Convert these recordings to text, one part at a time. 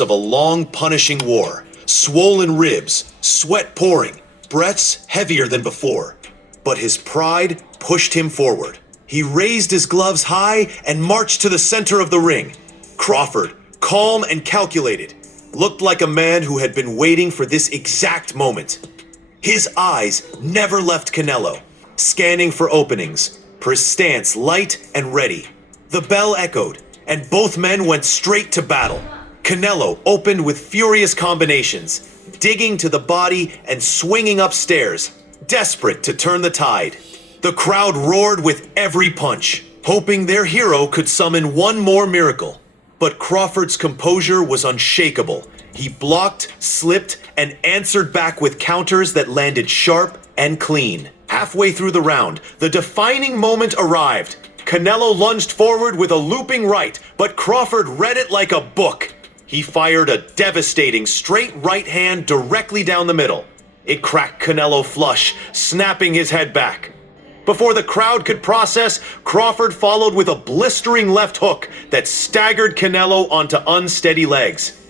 marks of a long, punishing war. Swollen ribs, sweat pouring, breaths heavier than before. But his pride pushed him forward. He raised his gloves high and marched to the center of the ring. Crawford, calm and calculated, looked like a man who had been waiting for this exact moment. His eyes never left Canelo, scanning for openings, his stance light and ready. The bell echoed, and both men went straight to battle. Canelo opened with furious combinations, digging to the body and swinging upstairs, desperate to turn the tide. The crowd roared with every punch, hoping their hero could summon one more miracle. But Crawford's composure was unshakable. He blocked, slipped, and answered back with counters that landed sharp and clean. Halfway through the round, the defining moment arrived. Canelo lunged forward with a looping right, but Crawford read it like a book. He fired a devastating straight right hand directly down the middle. It cracked Canelo flush, snapping his head back. Before the crowd could process, Crawford followed with a blistering left hook that staggered Canelo onto unsteady legs.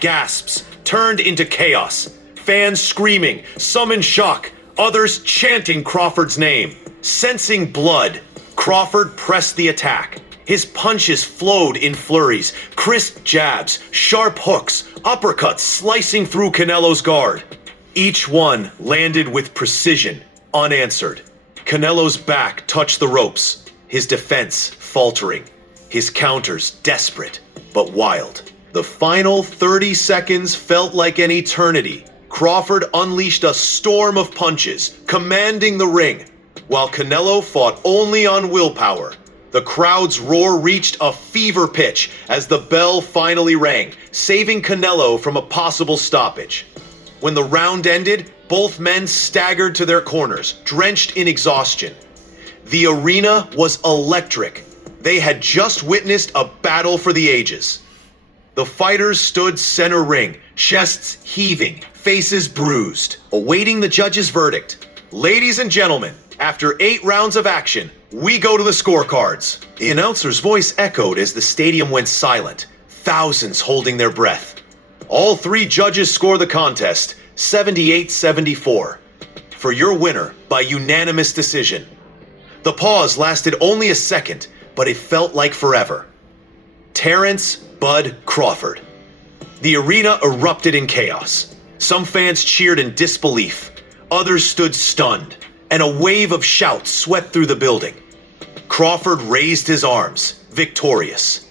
Gasps turned into chaos. Fans screaming, some in shock, others chanting Crawford's name. Sensing blood, Crawford pressed the attack. His punches flowed in flurries, crisp jabs, sharp hooks, uppercuts slicing through Canelo's guard. Each one landed with precision, unanswered. Canelo's back touched the ropes, his defense faltering, his counters desperate but wild. The final 30 seconds felt like an eternity. Crawford unleashed a storm of punches, commanding the ring, while Canelo fought only on willpower. The crowd's roar reached a fever pitch as the bell finally rang, saving Canelo from a possible stoppage. When the round ended, both men staggered to their corners, drenched in exhaustion. The arena was electric. They had just witnessed a battle for the ages. The fighters stood center ring, chests heaving, faces bruised, awaiting the judge's verdict. Ladies and gentlemen, after 8 rounds of action, we go to the scorecards. The announcer's voice echoed as the stadium went silent, thousands holding their breath. All 3 judges score the contest, 78-74. For your winner by unanimous decision. The pause lasted only a second, but it felt like forever. Terence "Bud" Crawford. The arena erupted in chaos. Some fans cheered in disbelief. Others stood stunned, and a wave of shouts swept through the building. Crawford raised his arms, victorious.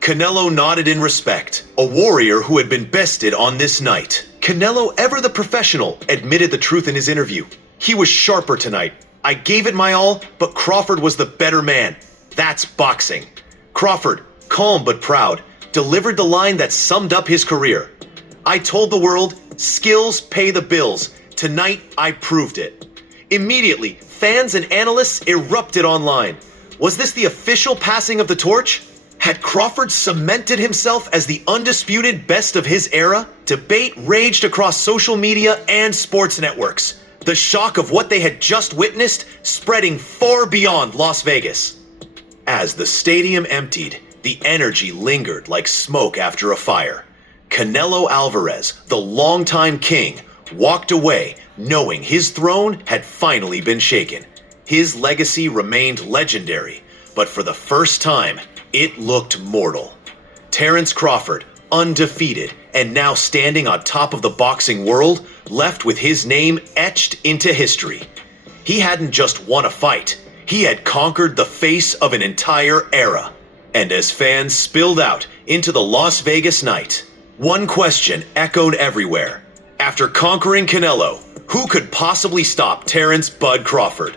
Canelo nodded in respect, a warrior who had been bested on this night. Canelo, ever the professional, admitted the truth in his interview. He was sharper tonight. I gave it my all, but Crawford was the better man. That's boxing. Crawford, calm but proud, delivered the line that summed up his career. I told the world, skills pay the bills. Tonight, I proved it. Immediately, fans and analysts erupted online. Was this the official passing of the torch? Had Crawford cemented himself as the undisputed best of his era? Debate raged across social media and sports networks. The shock of what they had just witnessed spreading far beyond Las Vegas. As the stadium emptied, the energy lingered like smoke after a fire. Canelo Alvarez, the longtime king, walked away knowing his throne had finally been shaken. His legacy remained legendary, but for the first time, it looked mortal. Terence Crawford, undefeated and now standing on top of the boxing world, left with his name etched into history. He hadn't just won a fight, he had conquered the face of an entire era. And as fans spilled out into the Las Vegas night, one question echoed everywhere. After conquering Canelo, who could possibly stop Terence "Bud" Crawford?